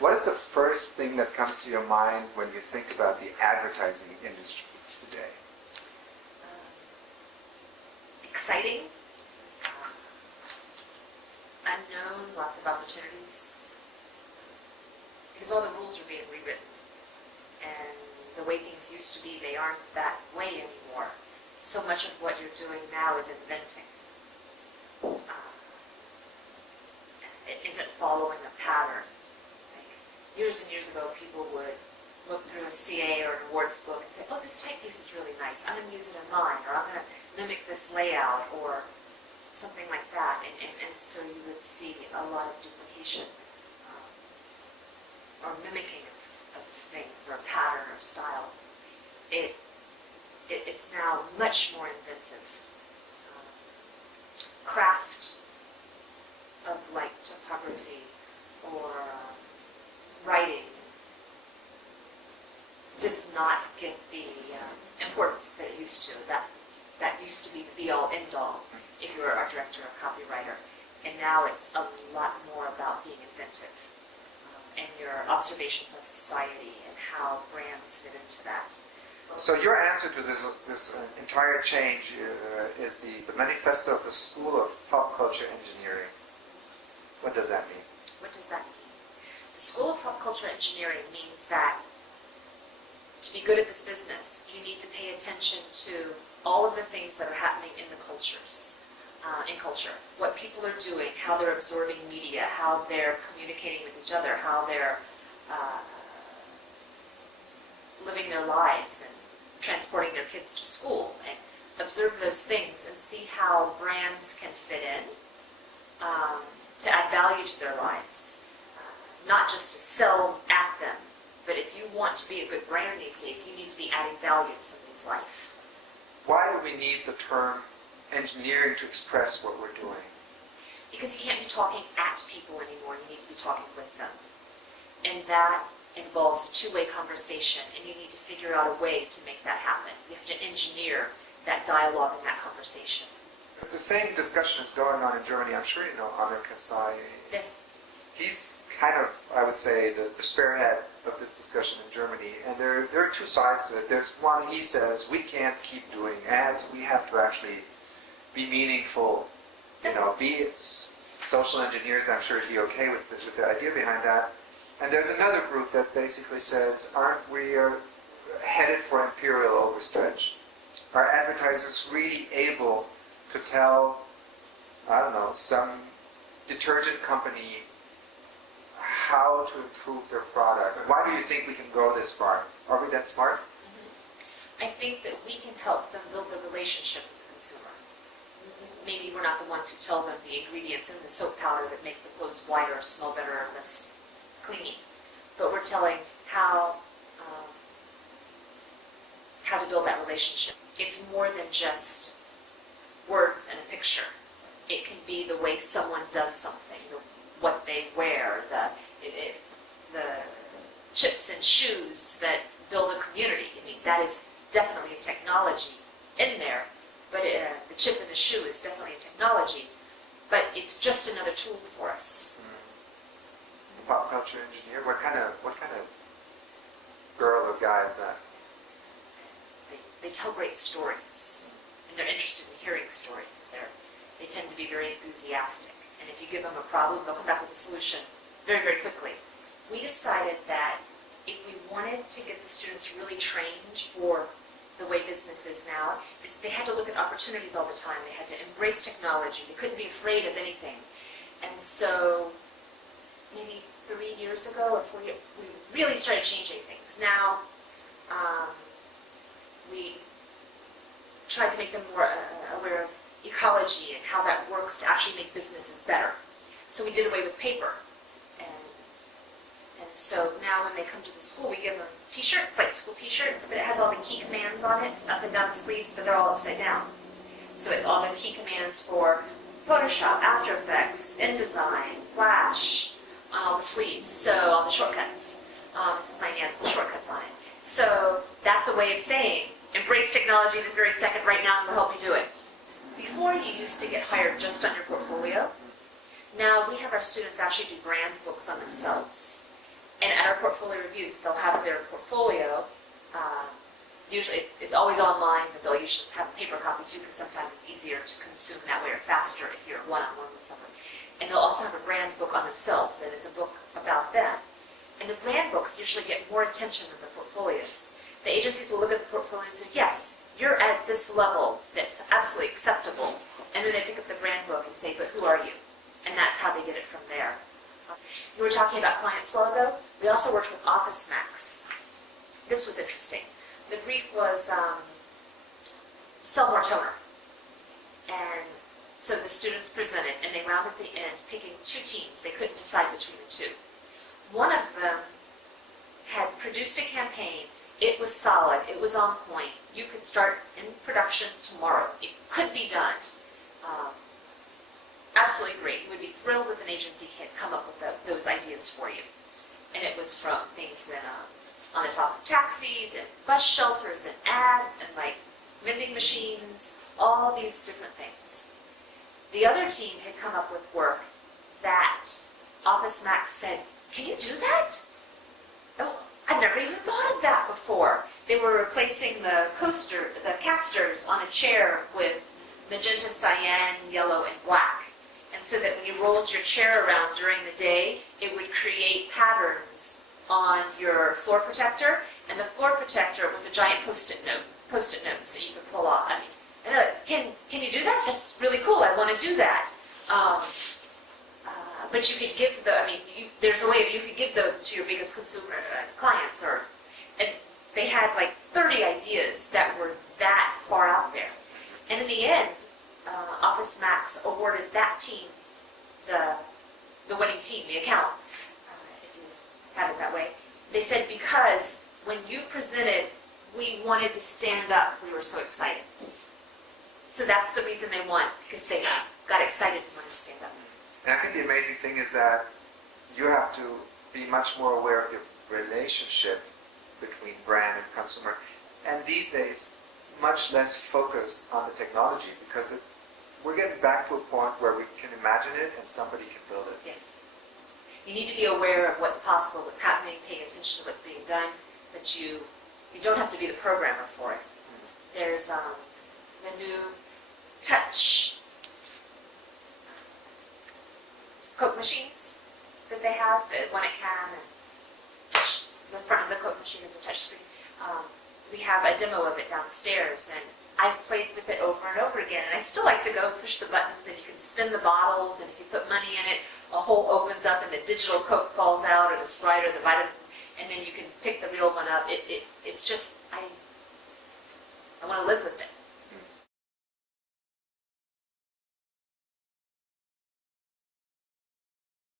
What is the first thing that comes to your mind when you think about the advertising industry today? Exciting, unknown, lots of opportunities, because all the rules are being rewritten, and the way things used to be, they aren't that way anymore. So much of what you're doing now is inventing. It isn't following a pattern. Like years and years ago, people would look through a CA or an awards book and say, oh, this typeface is really nice. I'm going to use it in mine, or I'm going to mimic this layout, or something like that. And so you would see a lot of duplication or mimicking of things, or pattern or style. It's now much more inventive. Craft of like topography or writing does not get the importance that it used to. That used to be the be-all, end-all if you were a director or copywriter. And now it's a lot more about being inventive and your observations on society and how brands fit into that. So your answer to this entire change is the manifesto of the School of Pop Culture Engineering. What does that mean? What does that mean? The School of Pop Culture Engineering means that to be good at this business, you need to pay attention to all of the things that are happening in the cultures, in culture. What people are doing, how they're absorbing media, how they're communicating with each other, how they're living their lives and transporting their kids to school. And observe those things and see how brands can fit in to add value to their lives. Not just to sell at them, but if you want to be a good brand these days, you need to be adding value to somebody's life. Why do we need the term engineering to express what we're doing? Because you can't be talking at people anymore, you need to be talking with them. And that involves a two-way conversation, and you need to figure out a way to make that happen. You have to engineer that dialogue and that conversation. The same discussion is going on in Germany. I'm sure you know Amir Kasai. Yes. He's kind of, I would say, the spearhead of this discussion in Germany. And there are two sides to it. There's one, he says, we can't keep doing ads. We have to actually be meaningful, be social engineers. I'm sure he'd be okay with the idea behind that. And there's another group that basically says, aren't we headed for imperial overstretch? Are advertisers really able to tell, I don't know, some detergent company how to improve their product? Why do you think we can go this far? Are we that smart? I think that we can help them build the relationship with the consumer. Maybe we're not the ones who tell them the ingredients in the soap powder that make the clothes whiter, smell better, or less cleaning. But we're telling how to build that relationship. It's more than just words and a picture. It can be the way someone does something, what they wear, the chips and shoes that build a community. I mean, that is definitely a technology in there, but the chip and the shoe is definitely a technology, but it's just another tool for us. The pop culture engineer, what kind of girl or guy is that? They tell great stories, and they're interested in hearing stories. They tend to be very enthusiastic, and if you give them a problem, they'll come back with a solution very, very quickly. We decided that if we wanted to get the students really trained for the way business is now, is they had to look at opportunities all the time. They had to embrace technology. They couldn't be afraid of anything. And so maybe 3 years ago or 4 years, we really started changing things. Now, we tried to make them more aware of ecology and how that works to actually make businesses better. So we did away with paper. And so now when they come to the school, we give them t-shirts, like school t-shirts, but it has all the key commands on it, up and down the sleeves, but they're all upside down. So it's all the key commands for Photoshop, After Effects, InDesign, Flash, on all the sleeves, so all the shortcuts. This is my hands with shortcuts on it. So that's a way of saying, embrace technology this very second right now and we'll help you do it. Before, you used to get hired just on your portfolio. Now we have our students actually do brand books on themselves. And at our portfolio reviews, they'll have their portfolio. Usually, it's always online, but they'll usually have a paper copy too, because sometimes it's easier to consume that way or faster if you're one-on-one with someone. And they'll also have a brand book on themselves, and it's a book about them. And the brand books usually get more attention than the portfolios. The agencies will look at the portfolio and say, yes, you're at this level that's absolutely acceptable. And then they pick up the brand book and say, but who are you? And that's how they get it from there. You were talking about clients a while ago. We also worked with Office Max. This was interesting. The brief was sell more toner. And so the students presented, and they wound at the end picking two teams. They couldn't decide between the two. One of them had produced a campaign. It was solid. It was on point. You could start in production tomorrow. It could be done. Absolutely great. You would be thrilled if an agency can come up with those ideas for you. And it was from things on the top of taxis and bus shelters and ads and like vending machines, all these different things. The other team had come up with work that Office Max said, can you do that? Oh, I've never even thought of that before. They were replacing the casters on a chair with magenta, cyan, yellow, and black. And so that when you rolled your chair around during the day, it would create patterns on your floor protector. And the floor protector was a giant post-it notes that you could pull off. I mean, can you do that? That's really cool. I want to do that. But you could give there's a way you could give them to your biggest consumer clients, and they had like 30 ideas that were that far out there. And in the end, Office Max awarded that team the winning team, the account, if you have it that way. They said because when you presented, we wanted to stand up. We were so excited. So that's the reason they won, because they got excited and wanted to stand up. And I think the amazing thing is that you have to be much more aware of the relationship between brand and consumer. And these days, much less focused on the technology, because we're getting back to a point where we can imagine it and somebody can build it. Yes. You need to be aware of what's possible, what's happening, paying attention to what's being done, but you don't have to be the programmer for it. There's the new touch Coke machines that they have, one at can, and the front of the Coke machine is a touch screen. We have a demo of it downstairs, and I've played with it over and over again, and I still like to go push the buttons, and you can spin the bottles, and if you put money in it, a hole opens up and the digital Coke falls out, or the Sprite, or the vitamin, and then you can pick the real one up. It's just, I want to live with it.